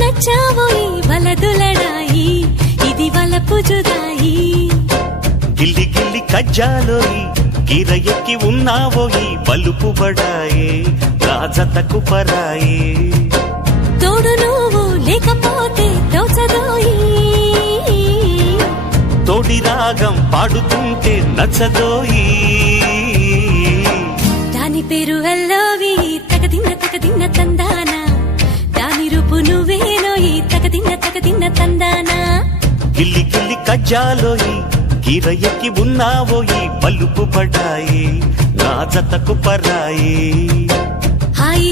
నచ్చావోయి వలదులడాయి ఇది వలపు జుదాయి గిల్లి గిల్లి కజ్జాలోయి గిర ఎక్కి ఉన్నావోయి బలుపు బడాయే రాజతకు పరాయే తోడు నువ్వు లేకపోతే తోచదోయి తోడి రాగం పాడుతుంటే నచ్చదోయి దాని పేరు అల్లోవి తగదిన్న తందానా దాని రూపు నువ్వేనోయి తగదిన్న తందానా గిల్లి గిల్లి కజ్జాలోయి గిర ఎక్కి ఉన్నావోయి బలుపు బడాయే రాజతకు పరాయే హాయి